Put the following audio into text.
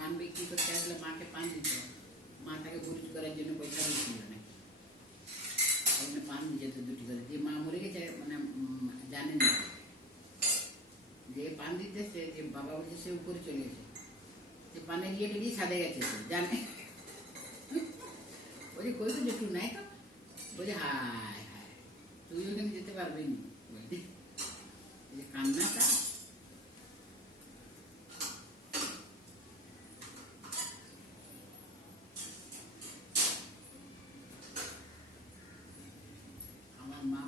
পান বিক্রি করতে আসলে মাকে পান দিত, মা তাকে ভর্তি করার জন্য পয়সা দিচ্ছিল নাকি, পান যেত 2টি করে দিয়ে। মা মরে গেছে মানে জানেন না, যে পান দিতেছে যে বাবা বলছে সে উপরে চলে গেছে, যে পানের ইয়ে টেরিয়ে সাদে গেছে জানে, বলছে কই তো একটু নাই তো, বলছে হায় হায় তুই ওখানে যেতে পারবি না, বলছে কান্নাটা। আমার মা